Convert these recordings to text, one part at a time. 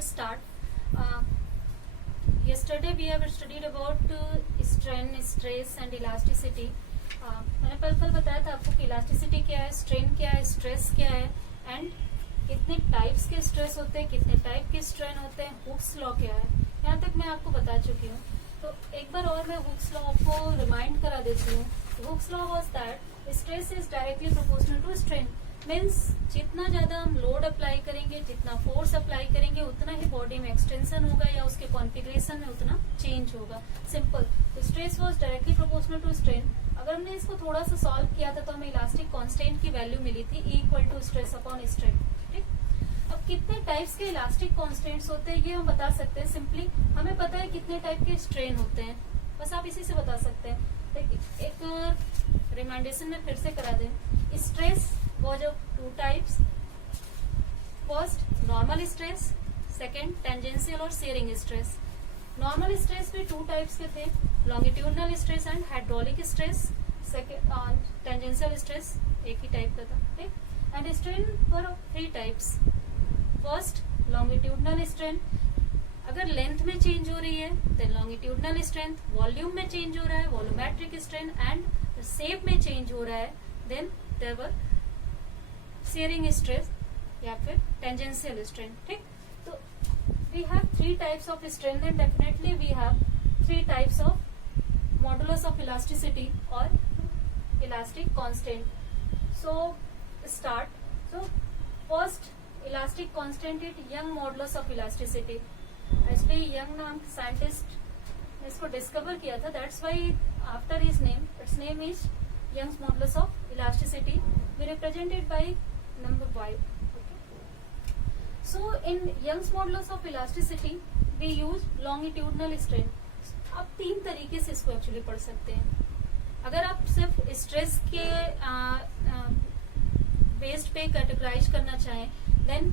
let's start. Yesterday we have studied about strain, stress and elasticity. मैंने कल बताया था आपको कि इलास्टिसिटी क्या है, स्ट्रेन क्या है, स्ट्रेस क्या है एंड कितने टाइप्स के स्ट्रेस होते हैं, कितने टाइप के स्ट्रेन होते हैं, हुक्स लॉ क्या है, यहाँ तक मैं आपको बता चुकी हूँ. तो एक बार और मैं हुक्स लॉ आपको रिमाइंड करा देती हूँ. Hooke's law was that stress is directly proportional to strain. Means जितना ज्यादा हम लोड अप्लाई करेंगे, जितना फोर्स अप्लाई करेंगे, उतना ही बॉडी में एक्सटेंशन होगा या उसके कॉन्फ़िगरेशन में उतना चेंज होगा. सिंपल. तो stress was directly proportional to strain. अगर हमने इसको थोड़ा सा सॉल्व किया था तो हमें इलास्टिक कांस्टेंट की वैल्यू मिली थी E equal to stress upon strain. ठीक. अब कितने टाइप्स के इलास्टिक कांस्टेंट्स होते हैं ये हम बता सकते हैं. सिंपली हमें पता है कितने टाइप के स्ट्रेन होते हैं, बस आप इसी से बता सकते हैं. देखिए एक रिमाइंडेशन में फिर से करा दें. Stress was of two types. First, normal stress. Second, tangential और shearing stress. Normal stress भी two types के थे, longitudinal stress and hydraulic stress. Second, tangential stress एक ही टाइप का था. ठीक. And strain were of three types. First, longitudinal strain. अगर लेंथ में चेंज हो रही है then longitudinal strain. वॉल्यूम में चेंज हो रहा है वॉल्यूमेट्रिक strain. and शेप में चेंज हो रहा है then there were shearing stress या फिर tangential strain. ठीक. तो we have three types of strain and definitely we have three types of modulus of elasticity or elastic constant. So start. So first elastic constant is Young modulus of elasticity. Actually Young नाम साइंटिस्ट ने इसको डिस्कवर किया था. That's why after his name, its name is Young's modulus of elasticity. We represent it by number y. Okay. So in Young's modulus of elasticity we use longitudinal strain. आप तीन तरीके से इसको एक्चुअली पढ़ सकते हैं. अगर आप सिर्फ स्ट्रेस के बेस्ड पे कैटेगराइज करना चाहें then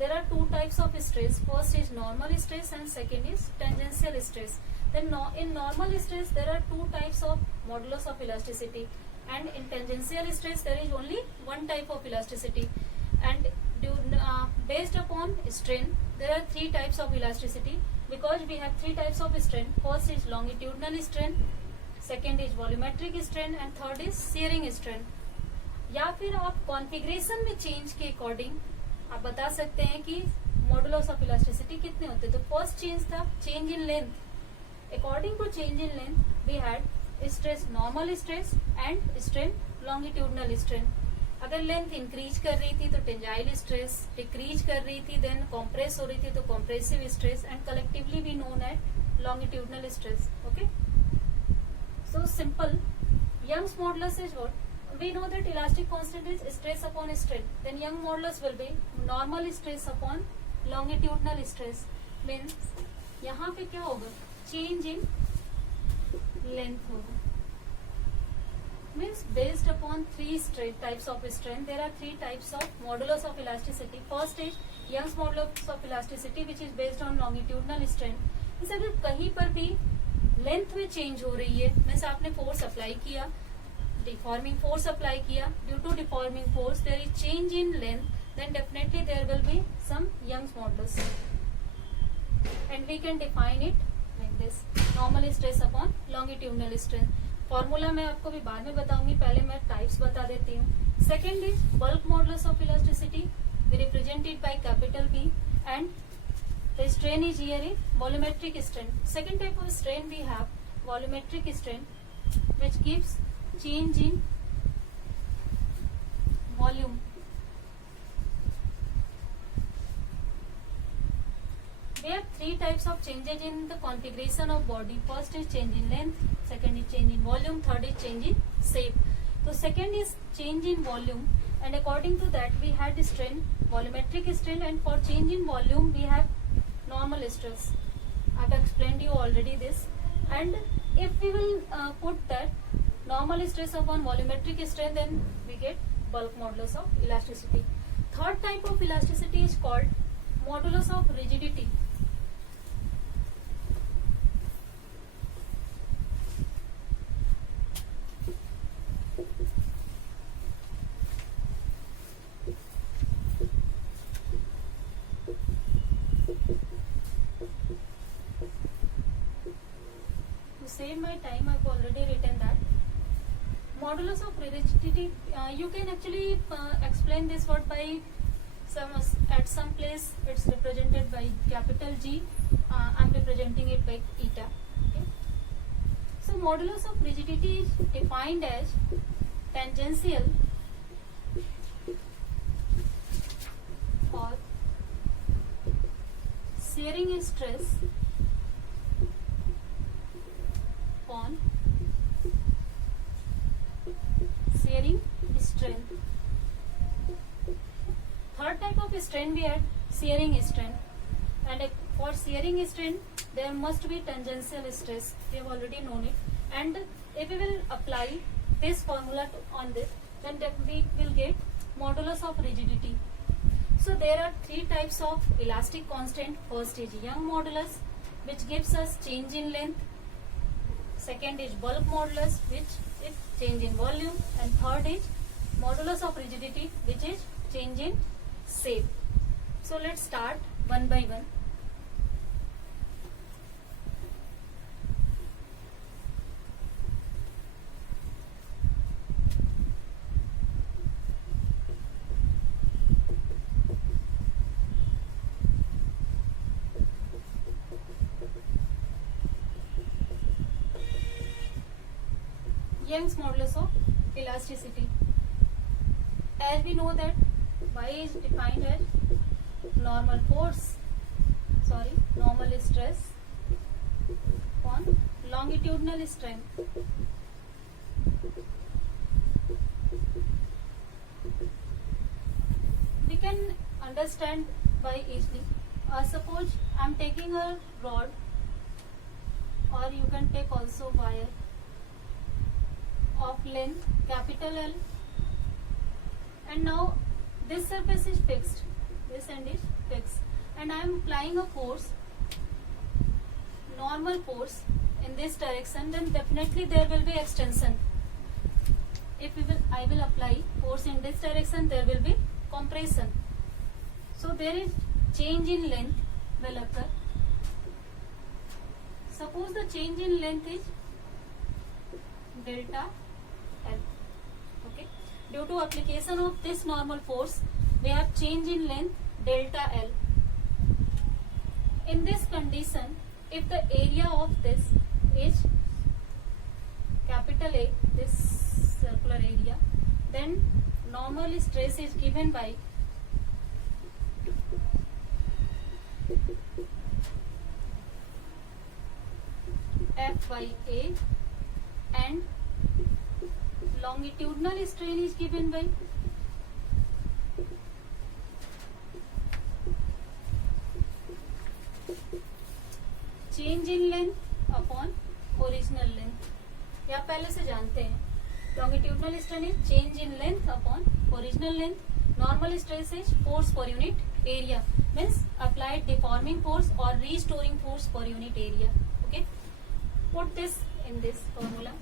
there are two types of stress. First is normal stress and second is tangential stress. Then in normal stress there are two types of modulus of elasticity. And in tangential stress there is only one type of elasticity. And based upon strain there are three types of elasticity because we have three types of strain. First is longitudinal strain, second is volumetric strain and third is shearing strain. या फिर आप कॉन्फ़िगरेशन में चेंज के अकॉर्डिंग आप बता सकते हैं कि मॉडुलस ऑफ इलास्टिसिटी कितने होते हैं. तो फर्स्ट चेंज था change in length. According to change in length we had stress normal stress and strain longitudinal strain. अगर लेंथ इंक्रीज कर रही थी तो टेंजाइल स्ट्रेस, डिक्रीज कर रही थी देन कॉम्प्रेस हो रही थी तो compressive stress and collectively we known at longitudinal stress. Okay. So simple. Young's modulus is what? We know that elastic constant is stress upon strain. Then Young modulus will be normal stress upon longitudinal stress. Means यहाँ पे क्या होगा? Change in length होगा. Means based upon three types of strain, there are three types of modulus of elasticity. First is Young's modulus of elasticity, which is based on longitudinal strain. इस अगर कहीं पर भी लेंथ में चेंज हो रही है, मीन्स आपने फोर्स अप्लाई किया, डिफॉर्मिंग फोर्स अप्लाई किया, due to deforming force there is change in length, then definitely there will be some Young's modulus and we can define it like this. Normal stress upon longitudinal strain. Formula मैं आपको भी बाद में बताऊंगी, पहले मैं टाइप्स बता देती हूँ. Second is bulk modulus of elasticity. We represent it by capital B and the strain is here in volumetric strain. Second type of strain we have volumetric strain which gives change in volume. There are three types of changes in the configuration of body. First is change in length, second is change in volume, third is change in shape. So second is change in volume, and according to that we had strain, volumetric strain, and for change in volume we have normal stress. I have explained you already this. And if we will put that normal stress upon volumetric strain, then we get bulk modulus of elasticity. Third type of elasticity is called modulus of rigidity. in my time I've already written that. Modulus of rigidity, you can actually explain this word by at some place it's represented by capital G. I'm representing it by eta. Okay. So modulus of rigidity is defined as tangential or shearing stress on shearing strength. Third type of strain we had shearing strain, and for shearing strain there must be tangential stress. We have already known it, and if we will apply this formula on this, then we will get modulus of rigidity. So there are three types of elastic constant. First is Young modulus, which gives us change in length. Second is bulk modulus, which is change in volume, and third is modulus of rigidity, which is change in shape. So let's start one by one. Young's modulus of elasticity. As we know that Y is defined as normal stress on longitudinal strain. We can understand by easily. Suppose I am taking a rod, or you can take also wire of length capital L, and now this surface is fixed, this end is fixed, and I am applying a force, normal force in this direction, then definitely there will be extension. If I will apply force in this direction, there will be compression. So there is change in length will occur. Suppose the change in length is delta L. Okay. Due to application of this normal force, we have change in length delta L. In this condition, if the area of this is capital A, this circular area, then normal stress is given by F by A, and longitudinal strain is given by change in length upon original length. या पहले से जानते हैं. Longitudinal strain is change in length upon original length. Normal stress is force per unit area, means applied deforming force or restoring force per unit area. Okay. Put this in this formula.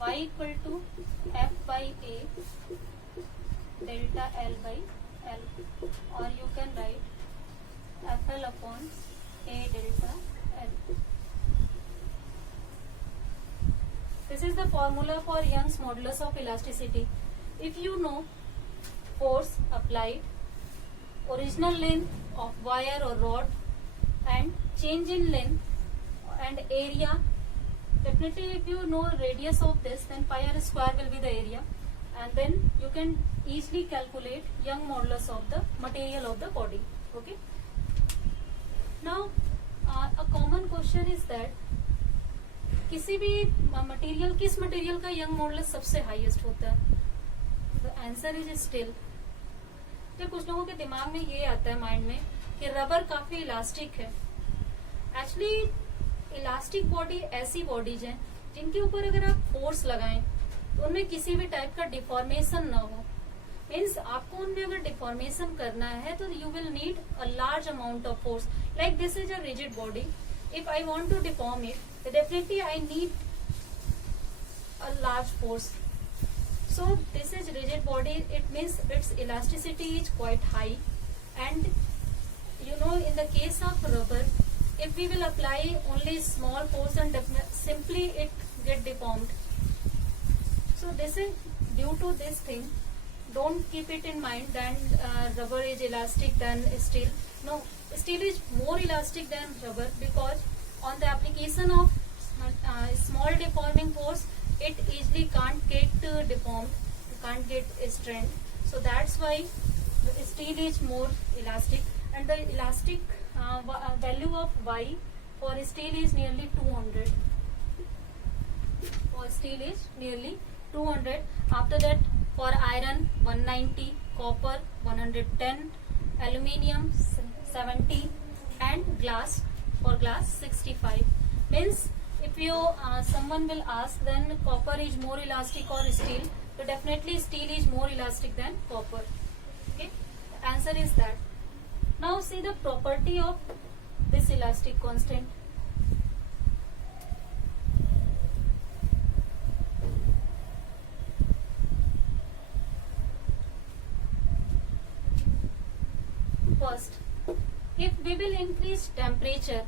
Y equal to F by A delta L by L, or you can write FL upon A delta L. This is the formula for Young's modulus of elasticity. If you know force applied, original length of wire or rod, and change in length and area, definitely if you know radius of this, then pi r square will be the area, and then you can easily calculate Young modulus of the material of the body. Okay. Now a common question is that किसी भी मटेरियल, किस मटेरियल का young modulus सबसे हाईएस्ट होता है? The answer is steel. तो कुछ लोगों के दिमाग में ये आता है माइंड में कि रबर काफी इलास्टिक है. एक्चुअली इलास्टिक बॉडी ऐसी बॉडीज हैं जिनके ऊपर अगर आप फोर्स लगाएं तो उनमें किसी भी टाइप का डिफॉर्मेशन ना हो. मीन्स आपको उनमें अगर डिफॉर्मेशन करना है तो you will need a large amount of force. Like this is a rigid body. If I want to deform it, then definitely I need a large force. So this is rigid body. It means its elasticity is quite high, and you know in the case of rubber, if we will apply only small force and simply it get deformed. So this is due to this thing. Don't keep it in mind that rubber is elastic than steel. No, steel is more elastic than rubber because on the application of small deforming force, it easily can't get deformed, can't get strained. So that's why steel is more elastic, and the elastic value of Y for steel is nearly 200. For steel is nearly 200. After that, for iron 190, copper 110, aluminium 70, and glass, for glass 65. Means if you someone will ask then copper is more elastic or steel, so definitely steel is more elastic than copper. Okay, the answer is that. Now see the property of this elastic constant. First, if we will increase temperature,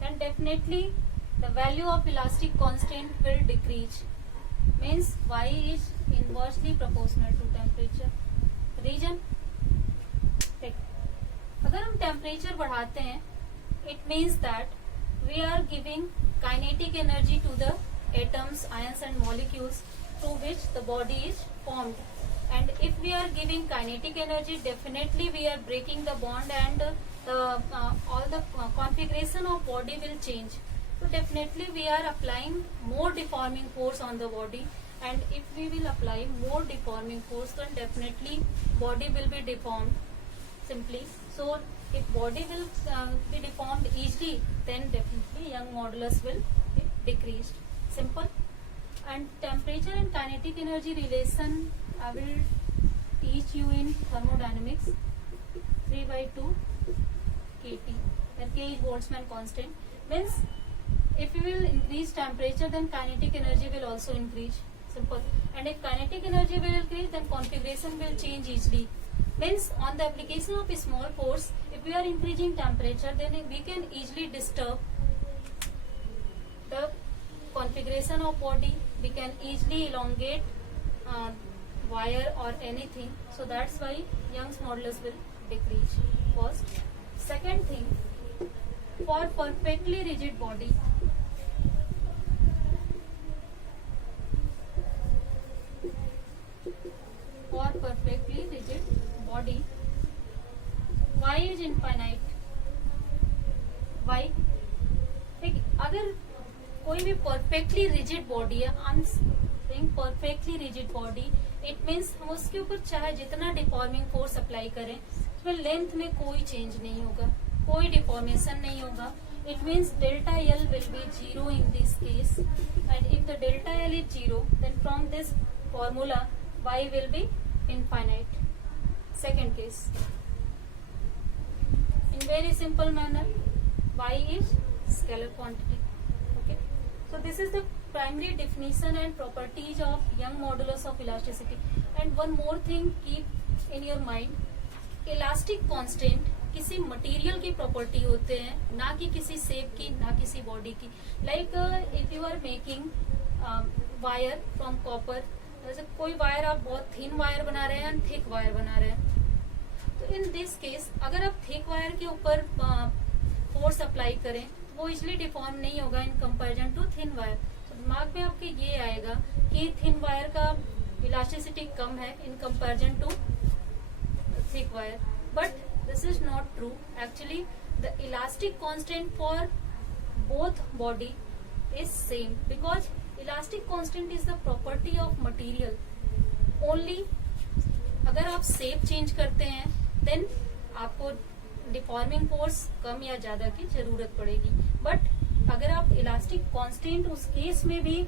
then definitely the value of elastic constant will decrease. Means Y is inversely proportional to temperature. Reason? अगर हम टेम्परेचर बढ़ाते हैं, it means that we are giving kinetic energy to the atoms, ions and molecules through which the body is formed. And if we are giving kinetic energy, definitely we are breaking the bond and all the configuration of body will change. So definitely we are applying more deforming force on the body, and if we will apply more deforming force, then definitely body will be deformed simply. So if body will be deformed easily, then definitely Young modulus will be decreased. Simple. And temperature and kinetic energy relation I will teach you in thermodynamics. 3/2 kT, where K is Boltzmann constant. Means if we will increase temperature, then kinetic energy will also increase. Simple. And if kinetic energy will increase, then configuration will change easily. Means on the application of a small force, if we are increasing temperature, then we can easily disturb the configuration of body. We can easily elongate wire or anything. So that's why Young's modulus will decrease. First. Second thing, for perfectly rigid body, Y is infinite. Why? अगर कोई भी perfectly rigid body है, I'm saying perfectly rigid body, it means हम उसके ऊपर चाहे जितना deforming force apply करें, उसमें length में कोई change नहीं होगा, कोई deformation नहीं होगा. It means delta L will be 0 in this case, and if the delta L is 0, then from this formula Y will be infinite. Second case, in very simple manner, Y is scalar quantity. Okay, so this is the primary definition and properties of Young modulus of elasticity. And one more thing, keep in your mind, elastic constant किसी मटेरियल की प्रॉपर्टी होते हैं, ना कि किसी शेप की, ना किसी बॉडी की. Like if you are making wire from copper, जैसे कोई वायर आप बहुत थिन वायर बना रहे हैं, थिक वायर बना रहे हैं, तो इन दिस केस अगर आप थिक वायर के ऊपर फोर्स अप्लाई करें तो वो इजिली डिफॉर्म नहीं होगा in comparison to thin wire. तो दिमाग में आपके ये आएगा कि थिन वायर का इलास्टिसिटी कम है in comparison to thick wire. But this is not true. Actually, the elastic constant for both body is same, because elastic constant is the property of material. Only अगर आप shape change करते हैं, then आपको deforming force कम या ज्यादा की जरूरत पड़ेगी. But अगर आप elastic constant उस केस में भी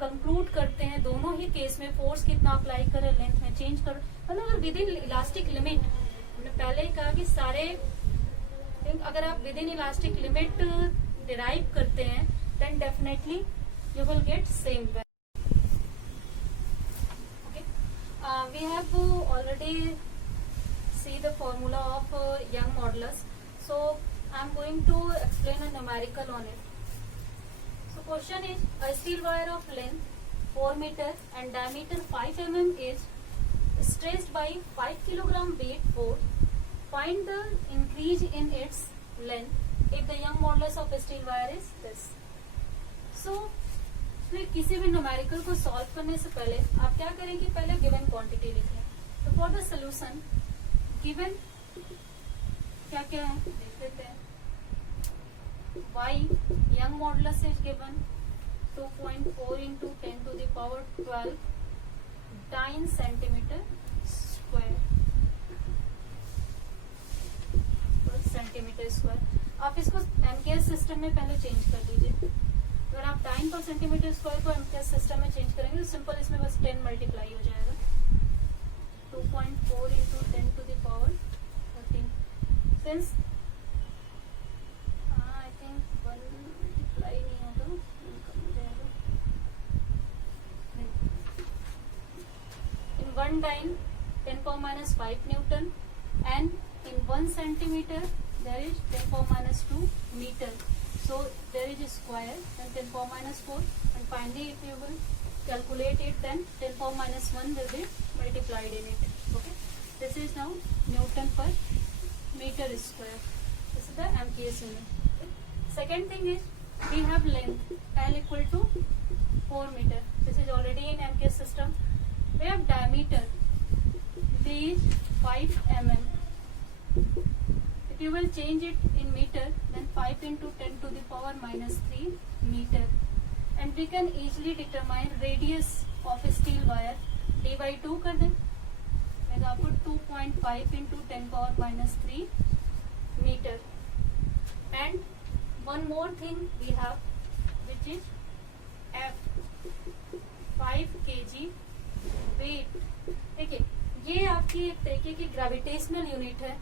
कंक्लूड करते हैं, दोनों ही केस में फोर्स कितना अप्लाई करें, लेंथ में चेंज करें, मतलब विद इन इलास्टिक लिमिट. हमने पहले ही कहा कि सारे अगर आप within elastic limit derive करते हैं, then definitely you will get same value. Okay, we have already see the formula of Young modulus. So I'm going to explain a numerical on it. So question is, a steel wire of length 4 meter and diameter 5 mm is stressed by 5 kilogram weight force. Find the increase in its length if the Young modulus of a steel wire is this. So किसी भी न्यूमेरिकल को सॉल्व करने से पहले आप क्या करेंगे, पहले गिवन क्वांटिटी लिखें. तो फॉर द सोल्यूशन गिवन क्या क्या है देख लेते हैं. y young modulus is given 2.4 into 10 to the power 12 9 centimetre square. आप इसको एमकेएस सिस्टम में पहले चेंज कर दीजिए. अगर आप टाइम पर सेंटीमीटर स्क्वायर को एमकेएस सिस्टम में चेंज करेंगे तो सिंपल इसमें बस 10 मल्टीप्लाई हो जाएगा. 2.4 into 10 to the power 13. Since I think 1 मल्टीप्लाई नहीं होगा, कम हो जाएगा. इन 1 टाइम 10 power minus 5 Newton and in 1 centimeter there is 10 power minus 2 meter. So there is a square and 10 power minus 4, and finally if you will calculate it then 10 power minus 1 will be multiplied in it. Okay, this is now Newton per meter square. This is the MPS unit. Okay. Second thing is we have length L equal to 4 meter. This is already in MPS system. We have diameter B is 5 mm. If you will change it in meter, then 5 into 10 to the power minus 3 meter. And we can easily determine radius of a steel wire. D by 2 कर दें. मैं आपको 2.5 into 10 power minus 3 meter. And one more thing we have, which is F 5 kg weight. देखिए ये आपकी एक तरीके की ग्रेविटेशनल यूनिट है.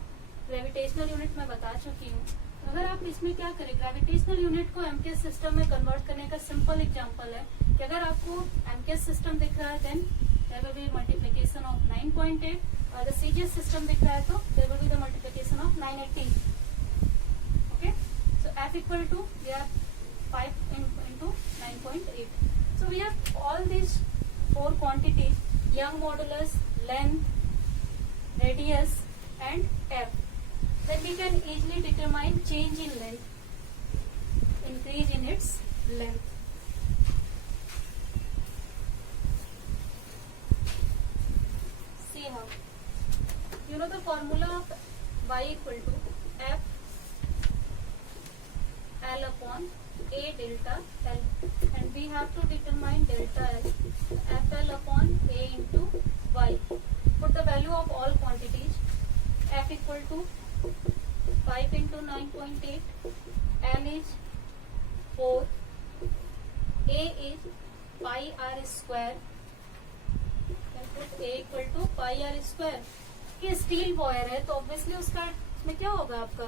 ग्रेविटेशनल यूनिट मैं बता चुकी हूँ. अगर आप इसमें क्या करें, ग्रेविटेशनल यूनिट को एमकेएस सिस्टम में कन्वर्ट करने का सिंपल एग्जांपल है कि अगर आपको एमकेएस सिस्टम दिख रहा है then there will be multiplication of 9.8, और द सीजीएस सिस्टम दिख रहा है तो there will be the multiplication of 980. Okay, so F equal to we are 5 into 9.8. So we have all these 4 quantities: Young modulus, length, radius and F. Then we can easily determine change in length, increase in its length. See how. You know the formula of y equal to F L upon A delta L, and we have to determine delta L. FL upon A into y. Put the value of all quantities. F equal to 5 into 9.8, L is 4, A is pi r square. Can put A equal to pi r square. ये steel wire है तो obviously उसका में क्या होगा, आपका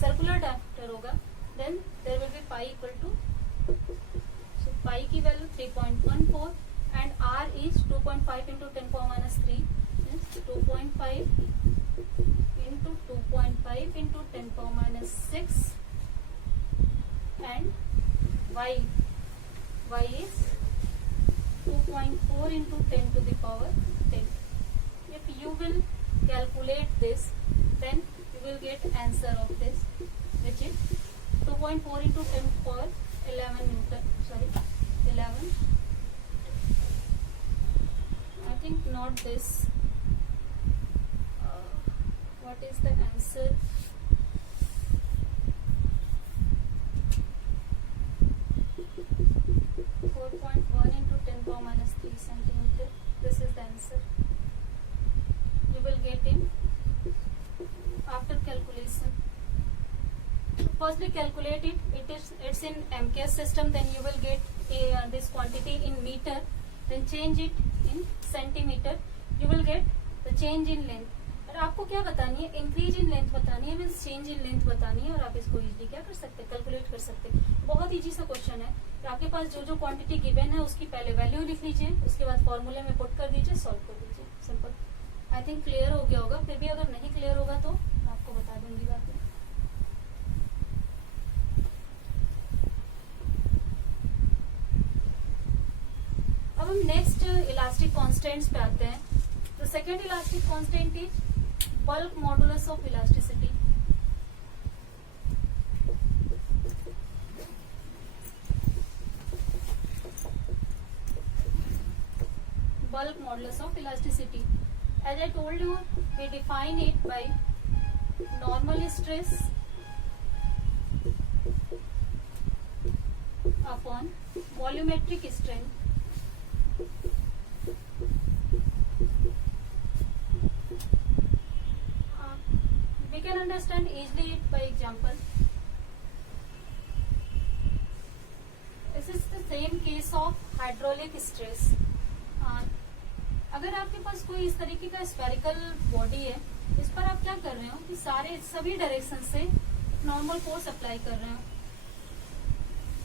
circular diameter होगा. Then there will be pi equal to, so pi की वैल्यू 3.14 एंड r is 2.5 into 10 power minus 3 is 2.5 into 2.5 into 10 power minus 6, and y is 2.4 into 10 to the power 10. If you will calculate this, then you will get answer of this, which is 2.4 into 10 power 11 Newton. Sorry, 11. I think not this. What is the answer? 4.1 into 10 power minus 3 centimeter. This is the answer. You will get in after calculation. Firstly calculate it. It's in MKS system. Then you will get this quantity in meter. Then change it in centimeter. You will get the change in length. और आपको क्या बतानी है, increase in length बतानी है, means change in length बतानी है. और आप इसको इजीली क्या कर सकते हैं, कैलकुलेट कर सकते हैं. बहुत इजी सा क्वेश्चन है. तो आपके पास जो जो क्वांटिटी गिवन है उसकी पहले वैल्यू लिख लीजिए, उसके बाद फॉर्मूले में पुट कर दीजिए, सॉल्व कर दीजिए. सिंपल. आई थिंक क्लियर हो गया होगा. फिर भी अगर नहीं क्लियर होगा तो मैं आपको बता दूंगी बात. नेक्स्ट इलास्टिक कांस्टेंट्स पे आते हैं. The second elastic constant is bulk modulus of elasticity. Bulk modulus of elasticity. As I told you, we define it by normal stress upon volumetric strain. We can understand easily it by example. This is the same case of hydraulic stress. अगर आपके पास कोई इस तरीके का spherical body है, इस पर आप क्या कर रहे हो कि सभी डायरेक्शन से नॉर्मल फोर्स अप्लाई कर रहे हो,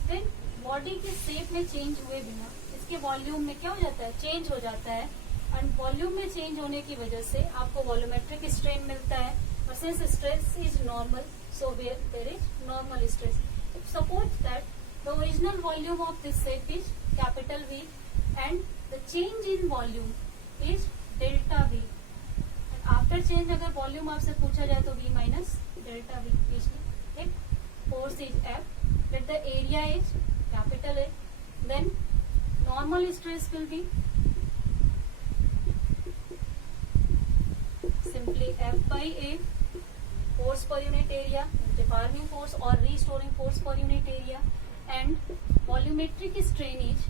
देन बॉडी के शेप में चेंज हुए बिना इसके वॉल्यूम में क्या हो जाता है, चेंज हो जाता है. एंड वॉल्यूम में चेंज होने की वजह से आपको वॉल्यूमेट्रिक स्ट्रेन मिलता है. Since stress is normal, so there is normal stress. Suppose that the original volume of this shape is capital V and the change in volume is delta V. And after change अगर वॉल्यूम आपसे पूछा जाए तो V minus delta V. ठीक, force is F, let the area is capital A, then normal stress will be simply F by A, force per unit area, deforming force or restoring force per unit area, and volumetric strain is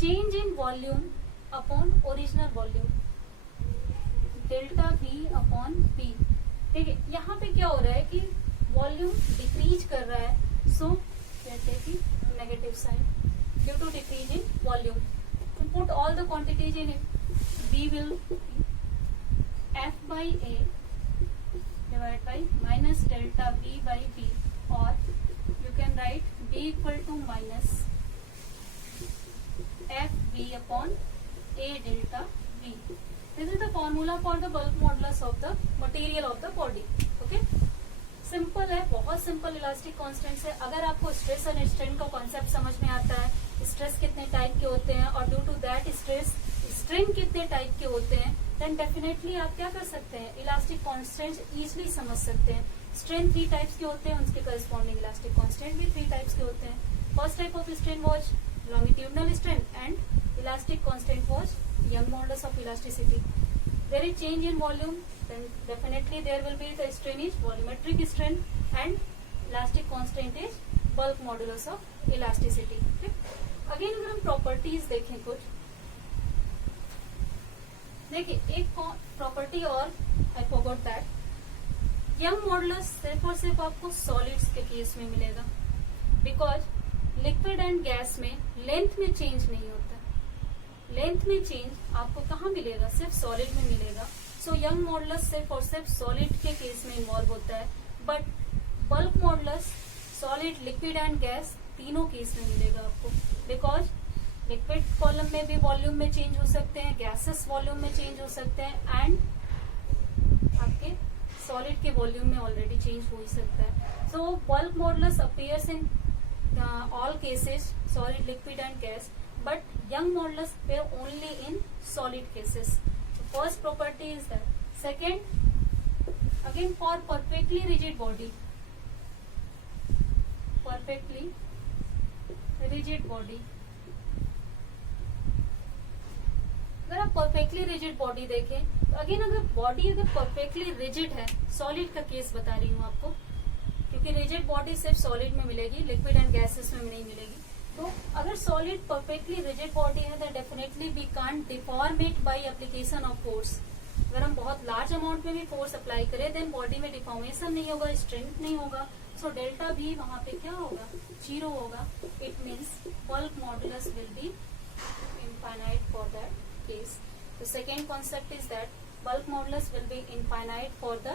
change in volume upon original volume, delta we upon P. ठीक है, यहाँ पे क्या हो रहा है कि volume decrease कर रहा है, सो कहते हैं कि negative sign due to decrease in volume. Put all the quantities in it. B will F by A divide by minus delta V by B, और you can write B equal to minus F V upon A delta V. This is the formula for the bulk modulus of the material of the body. Okay? Simple है, बहुत simple elastic constants है. अगर आपको स्ट्रेस और स्ट्रेन का कॉन्सेप्ट समझ में आता है, स्ट्रेस कितने टाइप के होते हैं और due to that stress strain कितने टाइप के होते हैं, देन डेफिनेटली आप क्या कर सकते हैं, इलास्टिक कांस्टेंट्स इजीली समझ सकते हैं. स्ट्रेन 3 टाइप्स के होते हैं, उसके करस्पॉन्डिंग इलास्टिक कांस्टेंट भी 3 टाइप्स के होते हैं. First type of strain was longitudinal strain and elastic constant was Young modulus of elasticity. There is change in volume, then definitely there will be the strain is volumetric strain, and elastic constant is bulk modulus of elasticity. Okay? Again अगर हम प्रॉपर्टीज देखें कुछ, देखिए एक प्रॉपर्टी और I forgot that, young modulus सिर्फ और सिर्फ आपको सॉलिड्स के केस में मिलेगा, बिकॉज लिक्विड एंड गैस में लेंथ में चेंज नहीं होता. लेंथ में चेंज आपको कहाँ मिलेगा, सिर्फ सॉलिड में मिलेगा. सो यंग मॉडुलस सिर्फ और सिर्फ सॉलिड के केस में इन्वॉल्व होता है. But bulk modulus solid, liquid and gas तीनों केस में मिलेगा आपको, बिकॉज लिक्विड कॉलम में भी वॉल्यूम में चेंज हो सकते हैं, गैसेस वॉल्यूम में चेंज हो सकते हैं, एंड आपके सॉलिड के वॉल्यूम में ऑलरेडी चेंज हो ही सकता है. सो bulk modulus appears in all cases, solid, liquid and gas, but young modulus appear only in solid cases. So first property is that. Second, again for perfectly rigid body, perfectly rigid body, अगर आप perfectly rigid body देखें तो अगेन अगर बॉडी अगर perfectly rigid है, सॉलिड का केस बता रही हूँ आपको, क्योंकि रिजिड बॉडी सिर्फ सॉलिड में मिलेगी, लिक्विड एंड गैसेस में नहीं मिलेगी. तो अगर सॉलिड परफेक्टली रिजिड बॉडी है तो definitely we can't deform it by application of force. अगर हम बहुत लार्ज अमाउंट में भी फोर्स अप्लाई करें देन बॉडी में डिफॉर्मेशन नहीं होगा, स्ट्रेंथ नहीं होगा. सो डेल्टा भी वहां पे क्या होगा, 0 होगा. It means bulk modulus will be infinite for that case. The second concept is that bulk modulus will be infinite for the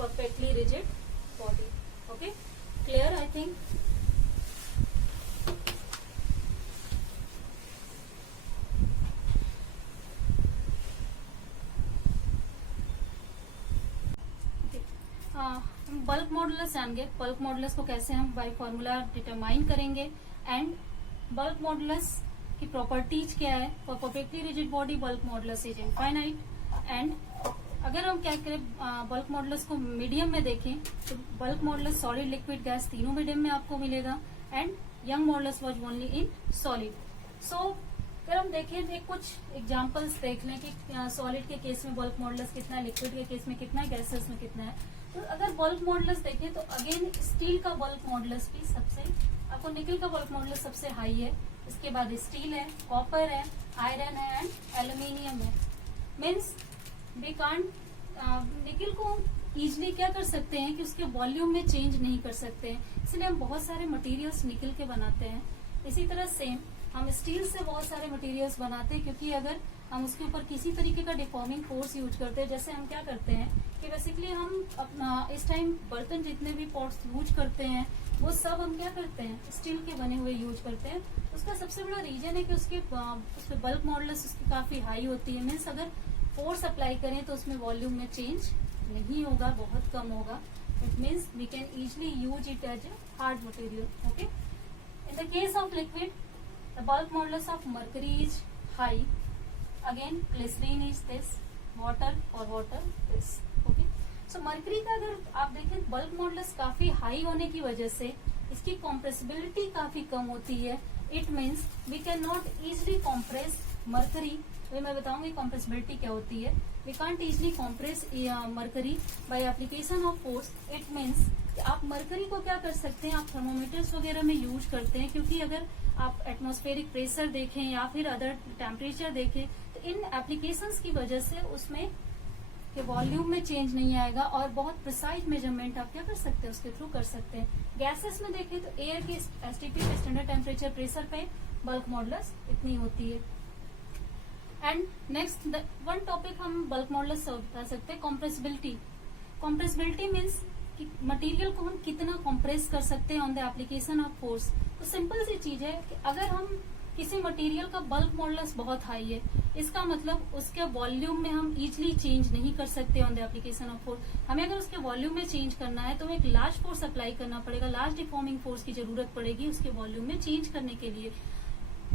perfectly rigid body. Okay, clear? I think. Bulk modulus जानेंगे, bulk modulus को कैसे हम by formula determine करेंगे, and bulk modulus की प्रॉपर्टीज क्या है। For perfectly rigid body bulk modulus is infinite, and अगर हम क्या करें बल्क मॉडुलस को मीडियम में देखें तो bulk modulus solid, liquid, gas तीनों मीडियम में आपको मिलेगा, and Young modulus was only in solid. So अगर हम देखें तो कुछ एग्जांपल्स देख लें कि सॉलिड के केस में बल्क मॉडुलस कितना है, लिक्विड के केस में कितना है, गैसेस में कितना है। तो अगर बल्क मॉडुलस देखें तो अगेन स्टील का बल्क मॉडुलस भी सबसे, आपको निकल का बल्क मॉडुलस सबसे हाई है, इसके बाद स्टील है, कॉपर है, आयरन है, एंड एल्यूमिनियम है। मीन्स वी कांट निकल को इजिली क्या कर सकते हैं कि उसके वॉल्यूम में चेंज नहीं कर सकते हैं, इसलिए हम बहुत सारे मटेरियल्स निकल के बनाते हैं। इसी तरह सेम हम स्टील से बहुत सारे मटेरियल्स बनाते हैं, क्योंकि अगर हम उसके ऊपर किसी तरीके का डिफॉर्मिंग फोर्स यूज करते हैं, जैसे हम क्या करते हैं कि बेसिकली हम अपना इस टाइम बर्तन जितने भी पॉट्स यूज करते हैं वो सब हम क्या करते हैं स्टील के बने हुए यूज करते हैं। उसका सबसे बड़ा रीजन है कि उसके बल्क मॉडुलस उसकी काफी हाई होती है। मीन्स अगर फोर्स अप्लाई करें तो उसमें वॉल्यूम में चेंज नहीं होगा, बहुत कम होगा। It means we can easily use it as a hard material. Okay, in the case of liquid the bulk modulus of mercury is high, again glycerine is this, water और water this. Okay, so mercury का अगर आप देखें bulk modulus काफी हाई होने की वजह से इसकी कॉम्प्रेसिबिलिटी काफी कम होती है। It means we can not easily compress mercury. मैं बताऊंगी कॉम्प्रेसिबिलिटी क्या होती है। We can't easily compress mercury by application of force. It means आप मर्करी को क्या कर सकते हैं, आप थर्मोमीटर्स वगैरह में यूज करते हैं, क्योंकि अगर आप एटमॉस्फेरिक प्रेशर देखें या फिर अदर टेम्परेचर देखें तो इन एप्लीकेशंस की वजह से उसमें के वॉल्यूम में चेंज नहीं आएगा और बहुत प्रिसाइज मेजरमेंट आप क्या कर सकते हैं उसके थ्रू कर सकते हैं। गैसेस में देखें तो एयर की एसटीपी पे स्टैंडर्ड टेम्परेचर प्रेशर पे बल्क मॉडुलस इतनी होती है। एंड नेक्स्ट वन टॉपिक हम बल्क मॉडुलस बता सकते हैं, कॉम्प्रेसिबिलिटी। कॉम्प्रेसिबिलिटी मीन्स कि मटेरियल को हम कितना कॉम्प्रेस कर सकते हैं on the application of force. तो सिंपल सी चीज है कि अगर हम किसी मटेरियल का बल्क मॉडुलस बहुत हाई है, इसका मतलब उसके वॉल्यूम में हम इजिली चेंज नहीं कर सकते on the application of force. हमें अगर उसके वॉल्यूम में चेंज करना है तो हमें एक लार्ज फोर्स अप्लाई करना पड़ेगा, लार्ज डिफॉर्मिंग फोर्स की जरूरत पड़ेगी उसके वॉल्यूम में चेंज करने के लिए।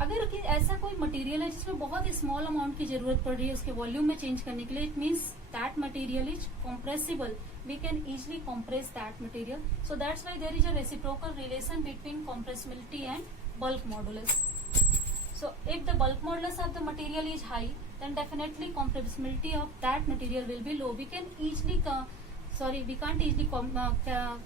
अगर ऐसा कोई मटेरियल है जिसमें बहुत ही स्मॉल अमाउंट की जरूरत पड़ रही है उसके वॉल्यूम में चेंज करने के लिए, it means that material is compressible, we can easily compress that material. So that's why there is a reciprocal relation between compressibility and bulk modulus. So if the bulk modulus of the material is high, then definitely compressibility of that material will be low. We can't easily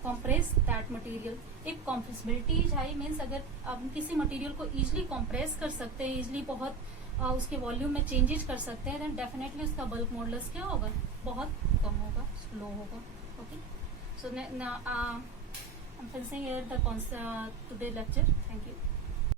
compress that material. If compressibility is high means अगर आप किसी मटेरियल को easily compress कर सकते हैं, easily बहुत उसके वॉल्यूम में चेंजेस कर सकते हैं, देन डेफिनेटली उसका बल्क मॉडुलस क्या होगा, बहुत कम होगा, स्लो होगा। ओके, सो I am finishing here the today lecture. Thank you.